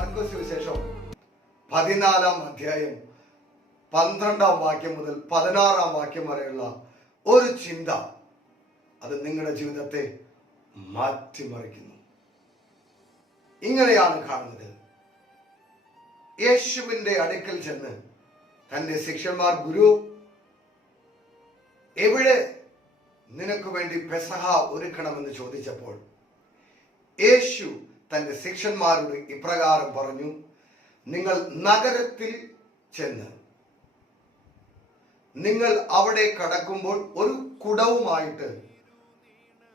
മർക്കോസ് സുവിശേഷം 14-ാം അധ്യായം 12-ാം വാക്യം മുതൽ 16-ാം വാക്യം വരെയുള്ള ഒരു ചിന്ത അത് നിങ്ങളുടെ ജീവിതത്തെ മാറ്റിമറിക്കുന്നു. ഇങ്ങനെയാണ് കാണുന്നത്. യേശുവിന്റെ അടുക്കൽ ചെന്ന് തന്റെ ശിഷ്യന്മാർ, ഗുരു, എവിടെ നിനക്ക് വേണ്ടി പെസഹ ഒരുക്കണമെന്ന് ചോദിച്ചപ്പോൾ യേശു തന്റെ ശിഷ്യന്മാരോട് ഇപ്രകാരം പറഞ്ഞു: നിങ്ങൾ നഗരത്തിൽ ചെന്ന് നിങ്ങൾ അവിടെ കടക്കുമ്പോൾ ഒരു കുടവുമായിട്ട്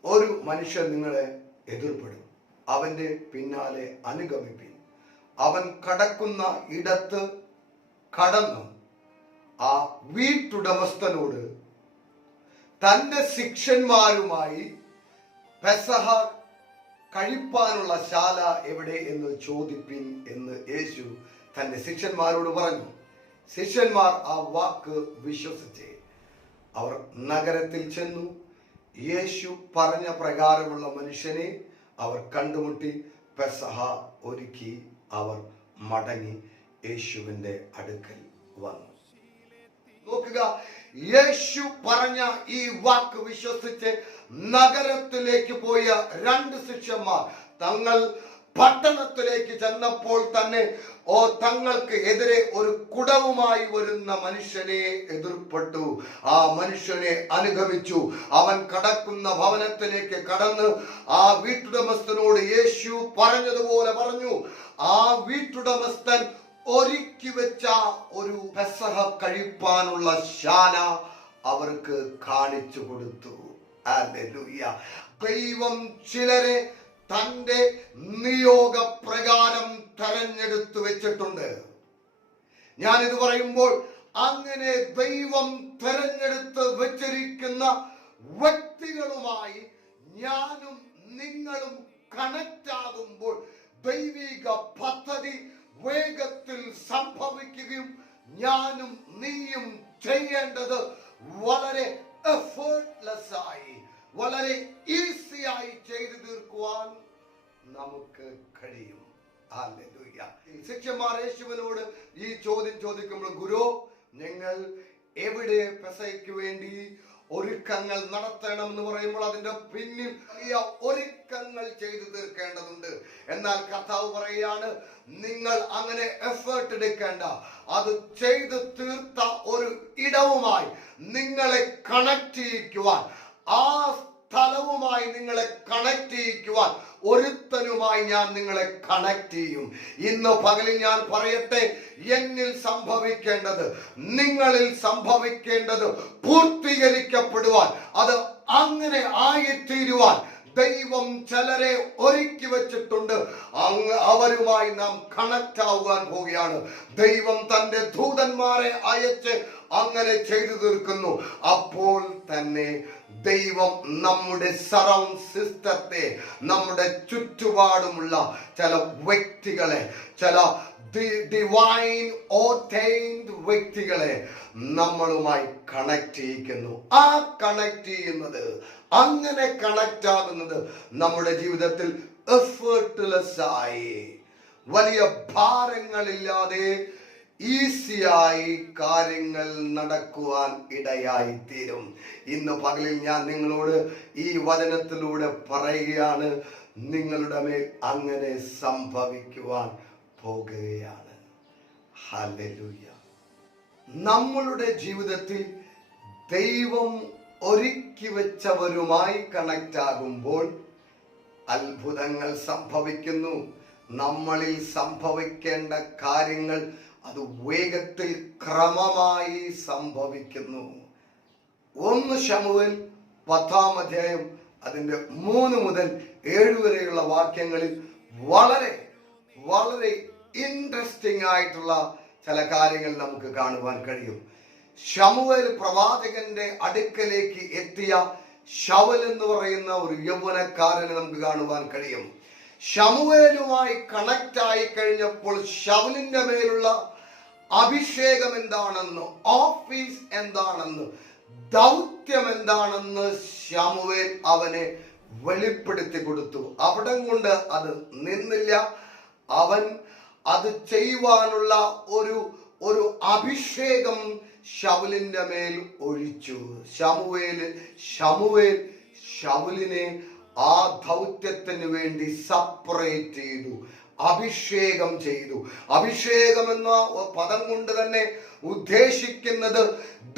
ഒരു മനുഷ്യൻ നിങ്ങളെ എതിർപ്പെടും. അവന്റെ പിന്നാലെ അനുഗമിപ്പിൻ. അവൻ കടക്കുന്ന ഇടത്ത് കടന്നു ആ വീട്ടുടമസ്ഥനോട് തന്റെ ശിഷ്യന്മാരുമായി പെസഹ കഴിപ്പാനുള്ള ശാല എവിടെ എന്ന് ചോദിപ്പിൻ എന്ന് യേശു തന്റെ ശിഷ്യന്മാരോട് പറഞ്ഞു. ശിഷ്യന്മാർ ആ വാക്ക് വിശ്വസിച്ച് അവർ നഗരത്തിൽ ചെന്നു. യേശു പറഞ്ഞ പ്രകാരമുള്ള മനുഷ്യനെ അവർ കണ്ടുമുട്ടി. പെസഹ ഒരുക്കി അവർ മടങ്ങി യേശുവിന്റെ അടുക്കൽ വന്നു. നോക്കുക, യേശു പറഞ്ഞ ഈ വാക്ക് വിശ്വസിച്ച് നഗരത്തിലേക്ക് പോയ രണ്ട് ശിഷ്യന്മാർ തങ്ങൾ പട്ടണത്തിലേക്ക് ചെന്നപ്പോൾ തന്നെ തങ്ങൾക്ക് എതിരെ ഒരു കുടവുമായി വരുന്ന മനുഷ്യനെ എതിർപ്പെട്ടു. ആ മനുഷ്യനെ അനുഗമിച്ചു. അവൻ കടക്കുന്ന ഭവനത്തിലേക്ക് കടന്ന് ആ വീട്ടുടമസ്ഥനോട് യേശു പറഞ്ഞതുപോലെ പറഞ്ഞു. ആ വീട്ടുടമസ്ഥൻ ഒരുക്കി വെച്ച ഒരു പെസഹ കഴിപ്പാനുള്ള ശാല അവർക്ക് കാണിച്ചു കൊടുത്തു. ഹല്ലേലൂയ. ദൈവം ചിലരെ തന്റെ നിയോഗപ്രകാരം തെരഞ്ഞെടുത്തു വെച്ചിട്ടുണ്ട്. ഞാനിത് പറയുമ്പോൾ അങ്ങനെ ദൈവം തെരഞ്ഞെടുത്ത് വെച്ചിരിക്കുന്ന വ്യക്തികളുമായി ഞാനും നിങ്ങളും കണക്ട് ആകുമ്പോൾ ദൈവിക പദ്ധതി വേഗത്തിൽ സംഭവിക്കുകയും ഞാനും നീയും ചെയ്യേണ്ടത് വളരെ എഫേർട്ട്ലെസ് ആയി, വളരെ ഈസിയായി ചെയ്തു തീർക്കുവാൻ നമുക്ക് കഴിയും. ഹല്ലേലൂയ. ശിഷ്യന്മാർ യേശുവിനോട് ഈ ചോദ്യം ചോദിക്കുമ്പോൾ, ഗുരു, ഞങ്ങൾ എവിടെ പെസഹയ്ക്ക് വേണ്ടി ഒരുക്കങ്ങൾ നടത്തണമെന്ന് പറയുമ്പോൾ അതിന്റെ പിന്നിൽ വലിയ ഒരുക്കങ്ങൾ ചെയ്തു തീർക്കേണ്ടതുണ്ട്. എന്നാൽ കർത്താവ് പറയാണ്, നിങ്ങൾ അങ്ങനെ എഫേർട്ട് എടുക്കേണ്ട. അത് ചെയ്തു തീർത്ത ഒരു ഇടവുമായി നിങ്ങളെ കണക്ട് ചെയ്യിക്കുവാൻ, ആ സ്ഥലവുമായി നിങ്ങളെ കണക്ട് ചെയ്യിക്കുവാൻ ഒരുത്തനുമായി ഞാൻ നിങ്ങളെ കണക്ട് ചെയ്യും. ഇന്ന് പകലിൽ ഞാൻ പറയട്ടെ, എന്നിൽ സംഭവിക്കേണ്ടത്, നിങ്ങളിൽ സംഭവിക്കേണ്ടത് പൂർത്തീകരിക്കപ്പെടുവാൻ, അത് അങ്ങനെ ആയിത്തീരുവാൻ ദൈവം ചിലരെ ഒരുക്കി വെച്ചിട്ടുണ്ട്. അവരുമായി നാം കണക്ട് ആവുവാൻ പോവുകയാണ്. ദൈവം തന്റെ ദൂതന്മാരെ അയച്ച് അങ്ങനെ ചെയ്തു തീർക്കുന്നു. അപ്പോൾ തന്നെ ദൈവം നമ്മുടെ സറൗണ്ട് സിസ്റ്റത്തെ, നമ്മുടെ ചുറ്റുപാടുമുള്ള ചില വ്യക്തികളെ, ചില ഡിവൈൻ ഓർഡൈൻഡ് വ്യക്തികളെ നമ്മളുമായി കണക്ട് ചെയ്യിക്കുന്നു. ആ കണക്ട് ചെയ്യുന്നത്, അങ്ങനെ കണക്ട് ആകുന്നത് നമ്മുടെ ജീവിതത്തിൽ എഫേർട്ട്ലെസ് ആയി, വലിയ ഭാരങ്ങളില്ലാതെ ഈസിയായി കാര്യങ്ങൾ നടക്കുവാൻ ഇടയായി തീരും. ഇന്ന് പകലിൽ ഞാൻ നിങ്ങളോട് ഈ വചനത്തിലൂടെ പറയുകയാണ്, നിങ്ങളുടെ മേൽ അങ്ങനെ സംഭവിക്കുവാൻ പോകുകയാണ്. ഹല്ലേലൂയ. നമ്മളുടെ ജീവിതത്തിൽ ദൈവം ഒരുക്കി വെച്ചവരുമായി കണക്ട് ആകുമ്പോൾ അത്ഭുതങ്ങൾ സംഭവിക്കുന്നു. നമ്മളിൽ സംഭവിക്കേണ്ട കാര്യങ്ങൾ അത് വേഗത്തിൽ ക്രമമായി സംഭവിക്കുന്നു. 1 ശമൂവേൽ 10-ാം അധ്യായം അതിന്റെ 3 മുതൽ 7 വരെയുള്ള വാക്യങ്ങളിൽ വളരെ വളരെ ഇൻട്രസ്റ്റിംഗ് ആയിട്ടുള്ള ചില കാര്യങ്ങൾ നമുക്ക് കാണുവാൻ കഴിയും. ശമൂവേൽ പ്രവാചകന്റെ അടുക്കലേക്ക് എത്തിയ ശൗൽ എന്ന് പറയുന്ന ഒരു യൗവനക്കാരനെ നമുക്ക് കാണുവാൻ കഴിയും. ശമൂവേലുമായി കണക്ട് ആയി കഴിഞ്ഞപ്പോൾ ശൗലിന്റെ മേലുള്ള അഭിഷേകം എന്താണെന്ന്, ഓഫീസ് എന്താണെന്ന്, ദൗത്യം എന്താണെന്ന് ശമൂവേൽ അവനെ വെളിപ്പെടുത്തി കൊടുത്തു. അവിടം കൊണ്ട് അത് നിന്നില്ല. അവൻ അത് ചെയ്യുവാനുള്ള ഒരു ഒരു അഭിഷേകം ശൗലിന്റെ മേൽ ഒഴിച്ചു. ശൗലിനെ ആ ദൗത്യത്തിന് വേണ്ടി സെപ്പറേറ്റ് ചെയ്തു, അഭിഷേകം ചെയ്തു. അഭിഷേകം എന്ന പദം കൊണ്ട് തന്നെ ഉദ്ദേശിക്കുന്നത്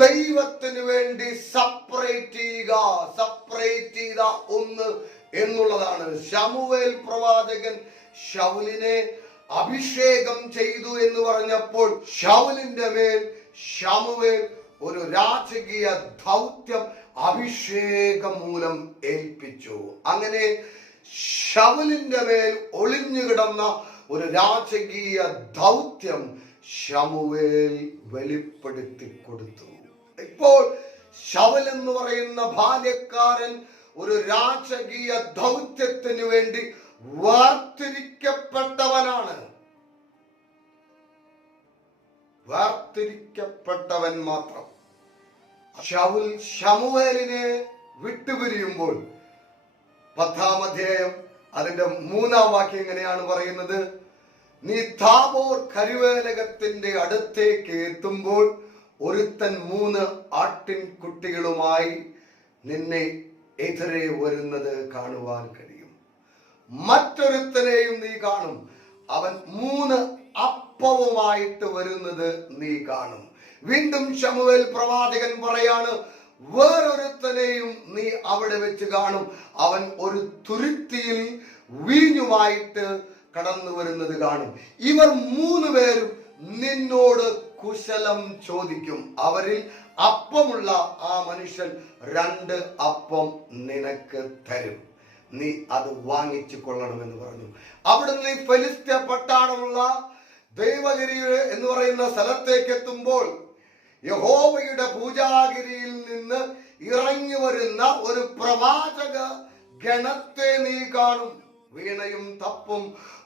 ദൈവത്തിന് വേണ്ടി സെപ്പറേറ്റ് ചെയ്ത ഒന്ന് എന്നുള്ളതാണ്. ശമൂവേൽ പ്രവാചകൻ ശൗലിനെ അഭിഷേകം ചെയ്തു എന്ന് പറഞ്ഞപ്പോൾ ശൗലിന്റെ മേൽ ശമൂവേൽ ഒരു രാജകീയ ദൗത്യം അഭിഷേകം മൂലം ഏൽപ്പിച്ചു. അങ്ങനെ ശൗലിന്റെ മേൽ ഒളിഞ്ഞു കിടന്ന ഒരു രാജകീയ ദൗത്യം ശമൂവേൽ വെളിപ്പെടുത്തി കൊടുത്തു. ഇപ്പോൾ ശൗൽ എന്ന് പറയുന്ന ബാല്യക്കാരൻ ഒരു രാജകീയ ദൗത്യത്തിന് വേണ്ടി വേർതിരിക്കപ്പെട്ടവൻ മാത്രം. ശൗൽ ശമൂവേലിനെ വിട്ടുപിരിയുമ്പോൾ 10-ാം അധ്യായം അതിന്റെ 3-ാം വാക്യം എങ്ങനെയാണ് പറയുന്നത്? നീ താബോർ കരുവേലകത്തിന്റെ അടുത്തേക്ക് എത്തുമ്പോൾ ഒരുത്തൻ 3 ആട്ടിൻകുട്ടികളുമായി നിന്നെ എതിരെ വരുന്നത് കാണുവാൻ കഴിയും. മറ്റൊരുത്തനെയും നീ കാണും, അവൻ 3 അപ്പവുമായിട്ട് വരുന്നത് നീ കാണും. വീണ്ടും ശമൂവേൽ പ്രവാചകൻ പറയാണ്, വേറൊരുത്തനെയും നീ അവിടെ വെച്ച് കാണും, അവൻ ഒരു തുരുത്തിയിൽ വീഞ്ഞുമായിട്ട് കടന്നു വരുന്നത് കാണും. ഇവർ 3 പേരും നിന്നോട് കുശലം ചോദിക്കും. അവരിൽ അപ്പമുള്ള ആ മനുഷ്യൻ 2 അപ്പം നിനക്ക് തരും, നീ അത് വാങ്ങിച്ചു കൊള്ളണമെന്ന് പറഞ്ഞു. അവിടുന്ന് ഈ ഫെലിസ്ത്യ പട്ടാളമുള്ള ദൈവഗിരി എന്ന് പറയുന്ന സ്ഥലത്തേക്ക് എത്തുമ്പോൾ യഹോവയുടെ പൂജാഗിരിയിൽ നിന്ന് ഇറങ്ങി വരുന്ന ഒരു പ്രവാചക ഗണത്തെ നീ കാണും. വീണയും തപ്പും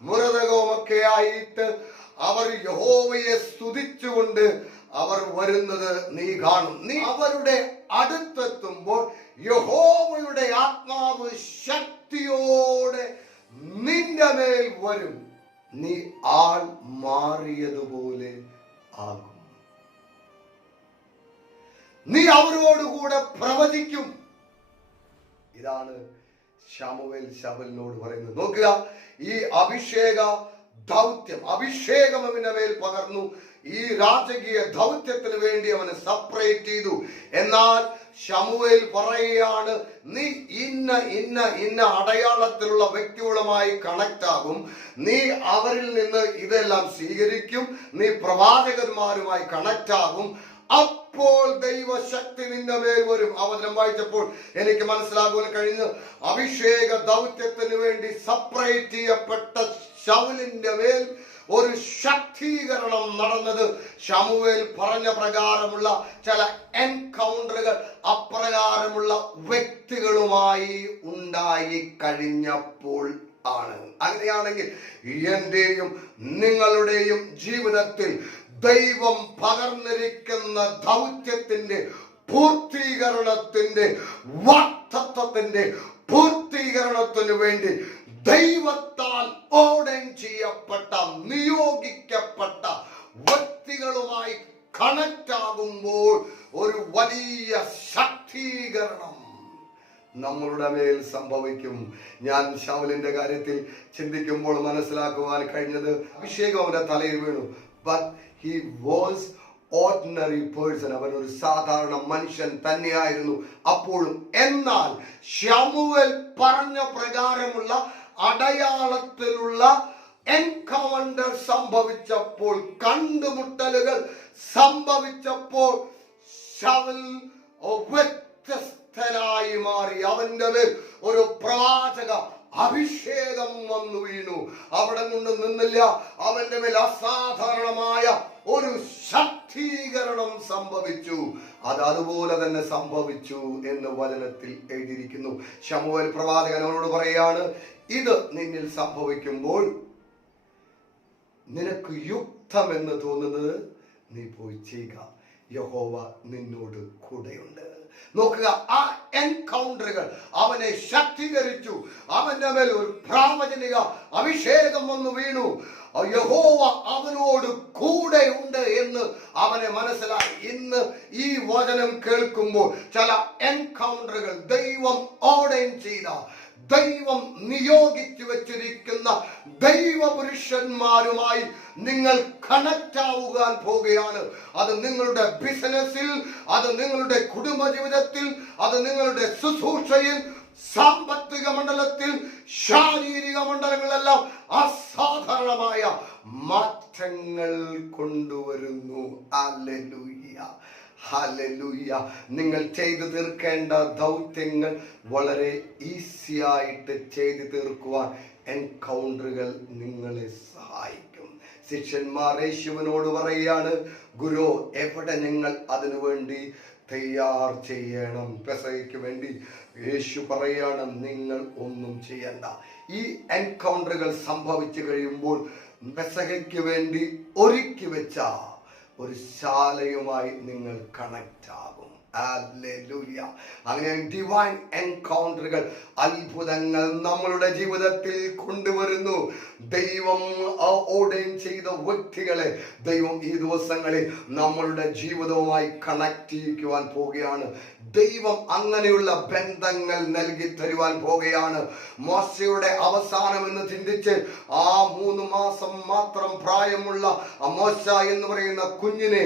മുരതകവും ഒക്കെ ആയിട്ട് അവർ യഹോവയെ സ്തുതിച്ചുകൊണ്ട് അവർ വരുന്നത് നീ കാണും. നീ അവരുടെ അടുത്തെത്തുമ്പോൾ യഹോവയുടെ ആത്മാവ് ശക്തിയോടെ നിന്റെ മേൽ വരും, നീ ആൾ മാറിയതുപോലെ ആകും. നീ അവരോടുകൂടെ പ്രവചിക്കും. ഇതാണ് ശമൂവേൽ ശൗലിനോട് പറയുന്നത്. നോക്കുക, ഈ അഭിഷേക ദൗത്യം, അഭിഷേകം അവന്റെ മേൽ പകർന്നു. ഈ രാജകീയ ദൗത്യത്തിന് വേണ്ടി അവനെ സെപ്പറേറ്റ് ചെയ്തു. എന്നാൽ ശമൂവേൽ പറയുകയാണ്, നീ ഇന്ന അടയാളത്തിലുള്ള വ്യക്തികളുമായി കണക്ട് ആകും, നീ അവരിൽ നിന്ന് ഇതെല്ലാം സ്വീകരിക്കും, നീ പ്രവാചകന്മാരുമായി കണക്ട് ആകും, അപ്പോൾ ദൈവശക്തി നിന്റെ മേൽ വരും. അവതരം വായിച്ചപ്പോൾ എനിക്ക് മനസ്സിലാകുവാൻ കഴിഞ്ഞു, അഭിഷേക ദൗത്യത്തിന് വേണ്ടി സെപ്പറേറ്റ് ചെയ്യപ്പെട്ട ശൗലിന്റെ മേൽ ഒരു ശക്തീകരണം നടന്നത് ശമൂവേൽ പറഞ്ഞ പ്രകാരമുള്ള ചില എൻകൗണ്ടറുകൾ അപ്രകാരമുള്ള വ്യക്തികളുമായി ഉണ്ടായി കഴിഞ്ഞപ്പോൾ ആണ്. അങ്ങനെയാണെങ്കിൽ എന്റെയും നിങ്ങളുടെയും ജീവിതത്തിൽ ദൈവം പകർന്നിരിക്കുന്ന ദൗത്യത്തിന്റെ പൂർത്തീകരണത്തിന്റെ വാഗ്ദത്തത്തിന്റെ പൂർത്തീകരണത്തിന് വേണ്ടി ദൈവത്താൽ ഓർഡർ ചെയ്യപ്പെട്ട നിയോഗിക്കപ്പെട്ട വ്യക്തികളുമായി കണക്ട് ആകുമ്പോൾ ഒരു വലിയ ശക്തീകരണം നമ്മളുടെ മേൽ സംഭവിക്കും. ഞാൻ ശൗലിന്റെ കാര്യത്തിൽ ചിന്തിക്കുമ്പോൾ മനസ്സിലാക്കുവാൻ കഴിഞ്ഞത്, അഭിഷേകം അവന്റെ തലയിൽ വീണു. But he was ordinary person. അവൻ ഒരു സാധാരണ മനുഷ്യൻ തന്നെയായിരുന്നു അപ്പോഴും. എന്നാൽ ശമൂവേൽ പറഞ്ഞ പ്രകാരമുള്ള അടയാളത്തിലുള്ള എൻകൗണ്ടർ സംഭവിച്ചപ്പോൾ, കണ്ടുമുട്ടലുകൾ സംഭവിച്ചപ്പോൾ ശൗൽ വ്യത്യസ്തനായി മാറി. അവന്റെ മേൽ ഒരു പ്രവാചക അഭിഷേകം വന്നു വീണു. അവിടെ കൊണ്ട് നിന്നില്ല, അവന്റെ മേൽ അസാധാരണമായ ഒരു ശക്തീകരണം സംഭവിച്ചു. അത് അതുപോലെ തന്നെ സംഭവിച്ചു എന്ന് വചനത്തിൽ എഴുതിയിരിക്കുന്നു. ശമൂവേൽ പ്രവാചകൻ അവനോട് പറയാണ്, ഇത് നിന്നിൽ സംഭവിക്കുമ്പോൾ നിനക്ക് യുക്തം എന്ന് തോന്നുന്നത് നീ പോയി ചെയ്യുക, യഹോവ നിന്നോട് കൂടെയുണ്ട്. നോക്കുക, ആ എൻകൗണ്ടറുകൾ അവനെ ശക്തീകരിച്ചു. അവന്റെ മേൽ ഒരു പ്രാവചനിക അഭിഷേകം വന്നു വീണു. യഹോവ അവനോട് കൂടെ ഉണ്ട് എന്ന് അവനെ മനസ്സിലായി. ഇന്ന് ഈ വചനം കേൾക്കുമ്പോൾ ചില എൻകൗണ്ടറുകൾ ദൈവം ഓർഡൈൻ ചെയ്ത, ദൈവം നിയോഗിച്ചു വെച്ചിരിക്കുന്ന ദൈവപുരുഷന്മാരുമായി നിങ്ങൾ കണക്ട് ആവുവാൻ പോകുകയാണ്. അത് നിങ്ങളുടെ ബിസിനസ്സിൽ, അത് നിങ്ങളുടെ കുടുംബജീവിതത്തിൽ, അത് നിങ്ങളുടെ ശുശ്രൂഷയിൽ, സാമ്പത്തിക മണ്ഡലത്തിൽ, ശാരീരിക മണ്ഡലങ്ങളിലെല്ലാം അസാധാരണമായ മാറ്റങ്ങൾ കൊണ്ടുവരുന്നു. Hallelujah, hallelujah. നിങ്ങൾ ചെയ്തു തീർക്കേണ്ട ദൗത്യങ്ങൾ വളരെ ഈസി ആയിട്ട് ചെയ്തു തീർക്കുവാൻ എൻകൗണ്ടറുകൾ നിങ്ങളെ സഹായിക്കും. ശിഷ്യന്മാർ യേശുവിനോട് പറയുകയാണ്, ഗുരു, എവിടെ ഞങ്ങൾ അതിനു വേണ്ടി തയ്യാർ ചെയ്യണം? പെസഹയ്ക്ക് വേണ്ടി യേശു പറയാണ്, നിങ്ങൾ ഒന്നും ചെയ്യണ്ട. ഈ എൻകൗണ്ടറുകൾ സംഭവിച്ചു കഴിയുമ്പോൾ പെസഹയ്ക്ക് വേണ്ടി ഒരുക്കി വെച്ച ഒരു ശാലയുമായി നിങ്ങൾ കണക്ട് ആകും. ഹല്ലേലൂയ. അങ്ങനെ ഡിവൈൻ എൻകൗണ്ടറുകൾ, അത്ഭുതങ്ങൾ നമ്മളുടെ ജീവിതത്തിൽ കൊണ്ടുവരുന്നു. ദൈവം ഓർഡൈൻ ചെയ്ത വ്യക്തികളെ ദൈവം ഈ ദിവസങ്ങളിൽ നമ്മളുടെ ജീവിതവുമായി കണക്ട് ചെയ്യിക്കുവാൻ പോവുകയാണ്. ദൈവം അങ്ങനെയുള്ള ബന്ധങ്ങൾ നൽകി തരുവാൻ പോകുകയാണ്. മോശയുടെ അവസാനം എന്ന് ചിന്തിച്ച് ആ 3 മാസം മാത്രം പ്രായമുള്ള മോശ എന്ന് പറയുന്ന കുഞ്ഞിനെ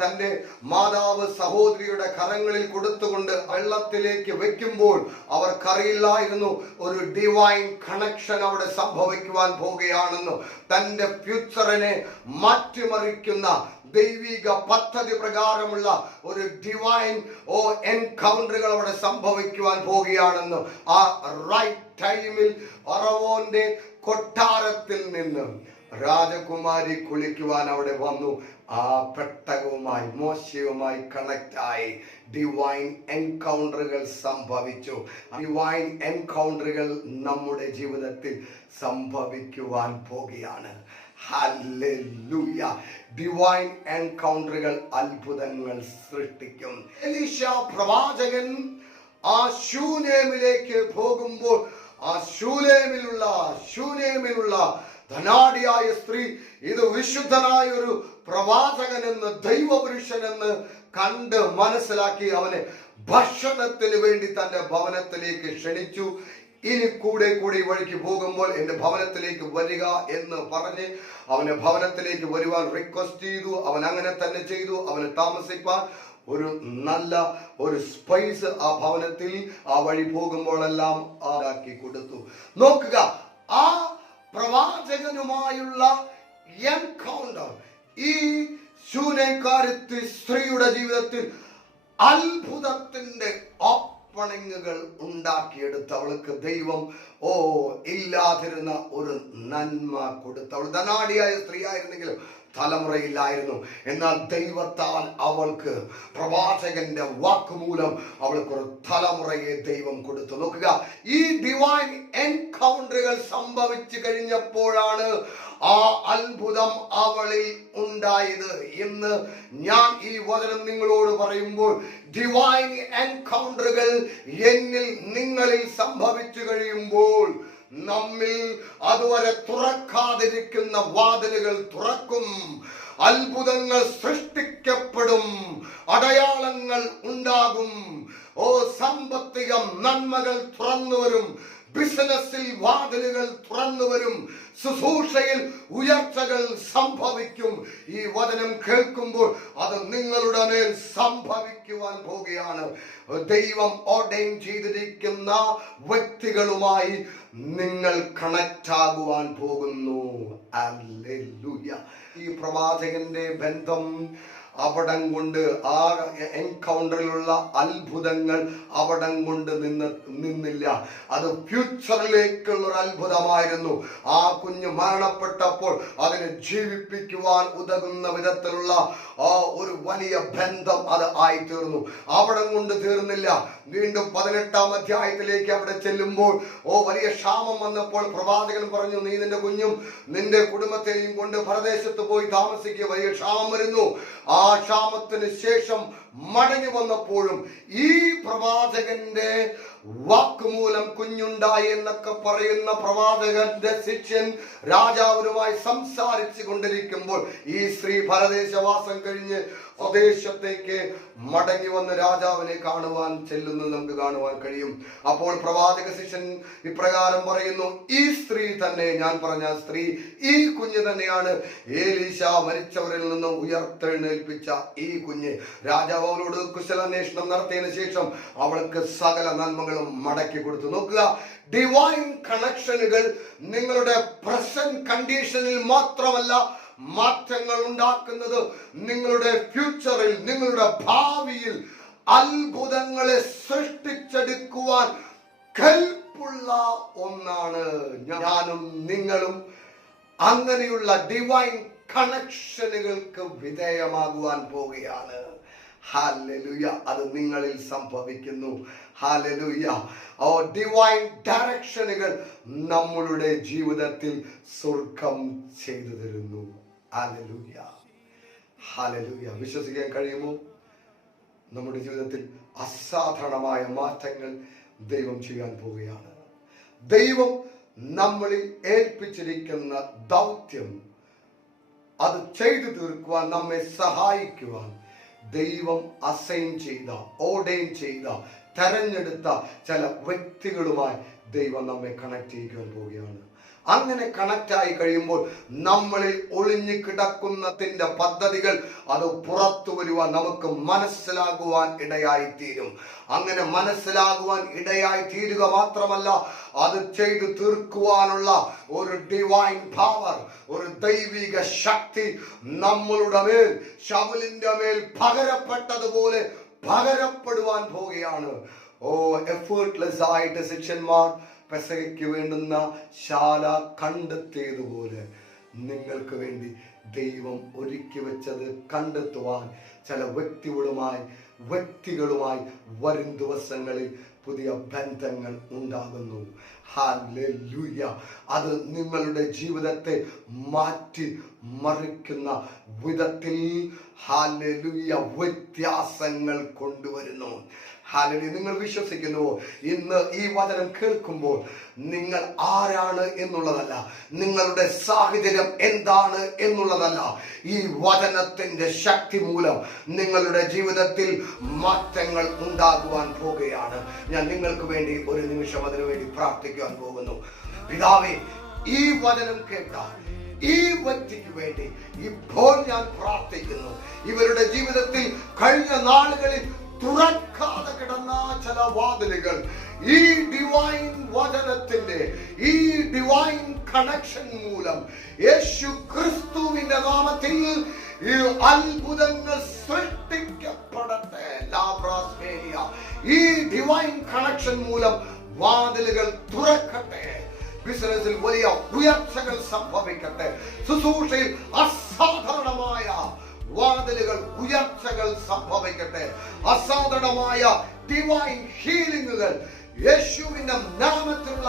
തന്റെ മാതാവ് സഹോദരിയുടെ കരങ്ങളിൽ കൊടുത്തുകൊണ്ട് വെള്ളത്തിലേക്ക് വെക്കുമ്പോൾ അവർക്കറിയില്ലായിരുന്നു ഒരു ഡിവൈൻ കണക്ഷൻ അവിടെ സംഭവിക്കുവാൻ പോവുകയാണെന്ന്. തന്റെ ഫ്യൂച്ചറിനെ മാറ്റിമറിക്കുന്ന ദൈവിക പദ്ധതി പ്രകാരമുള്ള ഒരു ഡിവൈൻ എൻകൗണ്ടറുകൾ അവിടെ സംഭവിക്കുവാൻ പോവുകയാണെന്ന്. ആ റൈറ്റ് ടൈമിൽ ഫറവോന്റെ കൊട്ടാരത്തിൽ നിന്ന് രാജകുമാരി കുളിക്കുവാൻ അവിടെ വന്നു. ആ പെട്ടകവുമായി മോശയുമായി കണക്റ്റായി ഡിവൈൻ എൻകൗണ്ടറുകൾ സംഭവിച്ചു. ഡിവൈൻ എൻകൗണ്ടറുകൾ നമ്മുടെ ജീവിതത്തിൽ സംഭവിക്കുവാൻ പോകുകയാണ്. ഹല്ലേലൂയ. ഡിവൈൻ എൻകൗണ്ടറുകൾ അത്ഭുതങ്ങൾ സൃഷ്ടിക്കും. എലീശ പ്രവാചകൻ ആ ശൂനേമിലേക്ക് പോകുമ്പോൾ ആ ശൂനേമിലുള്ള ധനാഢ്യായ സ്ത്രീ ഇത് വിശുദ്ധനായ ഒരു പ്രവാചകനെന്ന്, ദൈവപുരുഷനെന്ന് കണ്ട് മനസ്സിലാക്കി അവനെ ഭക്ഷണത്തിന് വേണ്ടി തന്റെ ഭവനത്തിലേക്ക് ക്ഷണിച്ചു. ഇനി കൂടെ ഈ വഴിക്ക് പോകുമ്പോൾ എന്റെ ഭവനത്തിലേക്ക് വരിക എന്ന് പറഞ്ഞ് അവനെ ഭവനത്തിലേക്ക് വരുവാൻ റിക്വസ്റ്റ് ചെയ്തു. അവൻ അങ്ങനെ തന്നെ ചെയ്തു. അവന് താമസിപ്പാൻ ഒരു നല്ല ഒരു സ്പേസ് ആ ഭവനത്തിൽ ആ വഴി പോകുമ്പോഴെല്ലാം ആക്കി കൊടുത്തു. നോക്കുക, ആ പ്രവാചകനുമായുള്ള എൻകൗണ്ടർ ഈ ശൂനേംകാരത്തി സ്ത്രീയുടെ ജീവിതത്തിൽ അത്ഭുതത്തിന്റെ ഓപ്പണിങ്ങുകൾ ഉണ്ടാക്കിയെടുത്ത് അവൾക്ക് ദൈവം ഇല്ലാതിരുന്ന ഒരു നന്മ കൊടുത്തു. അവൾ ധനാഢ്യായ സ്ത്രീ ആയിരുന്നെങ്കിലും തലമുറയില്ലായിരുന്നു. എന്നാൽ ദൈവത്താൽ അവൾക്ക് പ്രവാചകന്റെ വാക്കുമൂലം അവൾക്ക് ഒരു തലമുറയെ ദൈവം കൊടുത്തു. നോക്കുക, ഈ ഡിവൈൻ എൻകൗണ്ടറുകൾ സംഭവിച്ചു കഴിഞ്ഞപ്പോഴാണ് ആ അത്ഭുതം അവളിൽ ഉണ്ടായത്. ഇന്ന് ഞാൻ ഈ വചനം നിങ്ങളോട് പറയുമ്പോൾ ഡിവൈൻ എൻകൗണ്ടറുകൾ എന്നിൽ നിങ്ങളിൽ സംഭവിച്ചു കഴിയുമ്പോൾ നമ്മിൽ അതുവരെ തുറക്കാതിരിക്കുന്ന വാതിലുകൾ തുറക്കും. അത്ഭുതങ്ങൾ സൃഷ്ടിക്കപ്പെടും. അടയാളങ്ങൾ ഉണ്ടാകും. സാമ്പത്തിക നന്മകൾ തുറന്നു വരും. ബിസിനസ്സിൽ വാതിലുകൾ തുറന്നു വരും. ശുശ്രൂഷയിൽ ഉയർച്ചകൾ സംഭവിക്കും. ഈ വചനം കേൾക്കുമ്പോൾ അത് നിങ്ങളുടെ മേൽ സംഭവിക്കുവാൻ പോകുകയാണ്. ദൈവം ഓർഡൈൻ ചെയ്തിരിക്കുന്ന വ്യക്തികളുമായി നിങ്ങൾ കണക്റ്റ് ആകുവാൻ പോകുന്നു. ഹല്ലേലൂയ. ഈ പ്രവാചകന്റെ ബന്ധം അവിടം കൊണ്ട് ആ എൻകൗണ്ടറിലുള്ള അത്ഭുതങ്ങൾ അവിടം കൊണ്ട് നിന്നില്ല. അത് ഫ്യൂച്ചറിലേക്കുള്ള ഒരു അത്ഭുതമായിരുന്നു. ആ കുഞ്ഞ് മരണപ്പെട്ടപ്പോൾ അതിനെ ജീവിപ്പിക്കുവാൻ ഉതകുന്ന വിധത്തിലുള്ള ഒരു വലിയ ബന്ധം അത് ആയിത്തീർന്നു. അവിടം കൊണ്ട് തീർന്നില്ല. വീണ്ടും 18-ാം അധ്യായത്തിലേക്ക് അവിടെ ചെല്ലുമ്പോൾ വലിയ ക്ഷാമം വന്നപ്പോൾ പ്രവാചകൻ പറഞ്ഞു, നീ നിന്റെ കുഞ്ഞും നിന്റെ കുടുംബത്തെയും കൊണ്ട് പരദേശത്ത് പോയി താമസിക്കുക, വലിയ ക്ഷാമം വരുന്നു. ആ ക്ഷാമത്തിന് ശേഷം മടങ്ങി വന്നപ്പോഴും ഈ പ്രവാചകന്റെ വാക്കുമൂലം കുഞ്ഞുണ്ടായി എന്നൊക്കെ പറയുന്ന പ്രവാചകന്റെ ശിഷ്യൻ രാജാവിനുമായി സംസാരിച്ചു കൊണ്ടിരിക്കുമ്പോൾ ഈ സ്ത്രീ പരദേശവാസം കഴിഞ്ഞ് സ്വദേശത്തേക്ക് മടങ്ങി വന്ന് രാജാവിനെ കാണുവാൻ ചെല്ലുന്നത് നമുക്ക് കാണുവാൻ കഴിയും. അപ്പോൾ പ്രവാചക ശിഷ്യൻ ഇപ്രകാരം പറയുന്നു, ഈ സ്ത്രീ തന്നെ, ഞാൻ പറഞ്ഞ സ്ത്രീ, ഈ കുഞ്ഞ് തന്നെയാണ് ഏലീശ മരിച്ചവരിൽ നിന്ന് ഉയർത്തെഴുന്നേൽപ്പിച്ച ഈ കുഞ്ഞ്. രാജാവ് അവളോട് കുശലാന്വേഷണം നടത്തിയതിനു ശേഷം അവൾക്ക് സകല നന്മകളും മടക്കി കൊടുത്തു. നോക്കുക, ഡിവൈൻ കണക്ഷനുകൾ നിങ്ങളുടെ പ്രസന്റ് കണ്ടീഷനിൽ മാത്രമല്ല മാറ്റങ്ങൾ ഉണ്ടാക്കുന്നത്, നിങ്ങളുടെ ഫ്യൂച്ചറിൽ, നിങ്ങളുടെ ഭാവിയിൽ അത്ഭുതങ്ങളെ സൃഷ്ടിച്ചെടുക്കുവാൻ കെൽപ്പുള്ള ഒന്നാണ്. ഞാനും നിങ്ങളും അങ്ങനെയുള്ള ഡിവൈൻ കണക്ഷനുകൾക്ക് വിധേയമാകുവാൻ പോവുകയാണ്. ഹല്ലേലൂയ. അത് നിങ്ങളിൽ സംഭവിക്കുന്നു. ഹല്ലേലൂയ. ആ ഡിവൈൻ ഡയറക്ഷനുകൾ നമ്മളുടെ ജീവിതത്തിൽ സ്വർഗം ചെയ്തു തരുന്നു. ഹല്ലേലൂയ. ഹല്ലേലൂയ. വിശ്വസിക്കാൻ കഴിയുമോ? നമ്മുടെ ജീവിതത്തിൽ അസാധാരണമായ മാറ്റങ്ങൾ ദൈവം ചെയ്യാൻ പോവുകയാണ്. ദൈവം നമ്മളിൽ ഏൽപ്പിച്ചിരിക്കുന്ന ദൗത്യം അത് ചെയ്തു തീർക്കുവാൻ, നമ്മെ സഹായിക്കുവാൻ ദൈവം അസൈൻ ചെയ്ത, ഓർഡൈൻ ചെയ്ത, തെരഞ്ഞെടുത്ത ചില വ്യക്തികളുമായി ദൈവം നമ്മെ കണക്ട് ചെയ്യിക്കാൻ പോവുകയാണ്. അങ്ങനെ കണക്ട് ആയി കഴിയുമ്പോൾ നമ്മളിൽ ഒളിഞ്ഞു കിടക്കുന്നതിന്റെ പദ്ധതികൾ അത് പുറത്തു വരുവാൻ നമുക്ക് മനസ്സിലാകുവാൻ ഇടയായി തീരും. അങ്ങനെ മനസ്സിലാകുവാൻ ഇടയായി തീരുക മാത്രമല്ല, അത് ചെയ്തു തീർക്കുവാനുള്ള ഒരു ഡിവൈൻ പവർ, ഒരു ദൈവിക ശക്തി നമ്മളുടെ മേൽ, ശൗലിന്റെ മേൽ പകരപ്പെട്ടതുപോലെ പകരപ്പെടുവാൻ പോവുകയാണ്. എഫേർട്ട്ലെസ് ആയിട്ട് ശിഷ്യന്മാർ പെസഹയ്ക്ക് വേണ്ടുന്ന ശാല കണ്ടെത്തിയതുപോലെ നിങ്ങൾക്ക് വേണ്ടി ദൈവം ഒരുക്കി വെച്ചത് കണ്ടെത്തുവാൻ ചില വ്യക്തികളുമായി വരും ദിവസങ്ങളിൽ പുതിയ ബന്ധങ്ങൾ ഉണ്ടാകുന്നു. ഹല്ലേലൂയ. അത് നിങ്ങളുടെ ജീവിതത്തെ മാറ്റി മറിക്കുന്ന വിധത്തിൽ ഹല്ലേലൂയ വ്യത്യാസങ്ങൾ കൊണ്ടുവരുന്നു. ഹല്ലേലൂയ. നിങ്ങൾ വിശ്വസിക്കുന്നുവോ? ഇന്ന് ഈ വചനം കേൾക്കുമ്പോൾ നിങ്ങൾ ആരാണ് എന്നുള്ളതല്ല, നിങ്ങളുടെ സാഹചര്യം എന്താണ് എന്നുള്ളതല്ല, ഈ വചനത്തിന്റെ ശക്തി മൂലം നിങ്ങളുടെ ജീവിതത്തിൽ മാറ്റങ്ങൾ ഉണ്ടാകുവാൻ പോകുകയാണ്. ഞാൻ നിങ്ങൾക്ക് വേണ്ടി ഒരു നിമിഷം അതിനു വേണ്ടി പ്രാർത്ഥിക്കാൻ പോകുന്നു. പിതാവേ, ഈ വചനം കേട്ട ഈ വ്യക്തിക്ക് വേണ്ടി ഇപ്പോൾ ഞാൻ പ്രാർത്ഥിക്കുന്നു. ഇവരുടെ ജീവിതത്തിൽ കഴിഞ്ഞ നാളുകളിൽ തുറക്കാതെ കിടന്ന ചില വാതിലുകൾ ഈ ഡിവൈൻ വചനത്തിന്റെ, ഈ ഡിവൈൻ കണക്ഷൻ മൂലം യേശു ക്രിസ്തുവിന്റെ നാമത്തിൽ ഈ അത്ഭുതങ്ങൾ സൃഷ്ടിക്കപ്പെടട്ടെ. ഈ ഡിവൈൻ കണക്ഷൻ മൂലം വാതിലുകൾ തുറക്കട്ടെ. ബിസിനസ്സിൽ വലിയ ഉയർച്ചകൾ സംഭവിക്കട്ടെ. ശുശ്രൂഷയിൽ അസാധാരണമായ വാതിലുകൾ, ഉയർച്ചകൾ സംഭവിക്കട്ടെ. അസാധാരണമായ ഡിവൈൻ ഹീലിംഗുകൾ, യേശുവിന്റെ നാമത്തിലുള്ള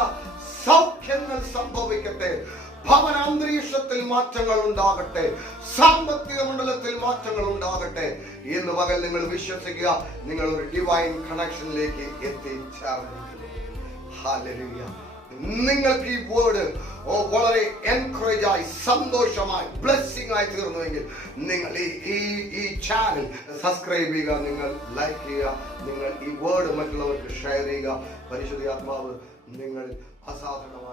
സൗഖ്യങ്ങൾ സംഭവിക്കട്ടെ. ഭവനാന്തരീക്ഷത്തിൽ മാറ്റങ്ങൾ ഉണ്ടാകട്ടെ. സാമ്പത്തിക മണ്ഡലത്തിൽ മാറ്റങ്ങൾ ഉണ്ടാകട്ടെ. ഇന്ന് പകൽ നിങ്ങൾ വിശ്വസിക്കുക, നിങ്ങൾ ഒരു ഡിവൈൻ കണക്ഷനിലേക്ക് എത്തിച്ചേർന്നിരിക്കുന്നു. ഹല്ലേലൂയ. നിങ്ങൾക്ക് ഈ വേർഡ് വളരെ എൻകറേജ് ആയി, സന്തോഷമായി, ബ്ലെസ്സിംഗ് ആയി തീർന്നുവെങ്കിൽ നിങ്ങൾ ഈ ചാനൽ സബ്സ്ക്രൈബ് ചെയ്യുക, നിങ്ങൾ ലൈക്ക് ചെയ്യുക, നിങ്ങൾ ഈ വേർഡ് മറ്റുള്ളവർക്ക് ഷെയർ ചെയ്യുക. പരിശുദ്ധാത്മാവ് നിങ്ങൾ അസാധാരണമായി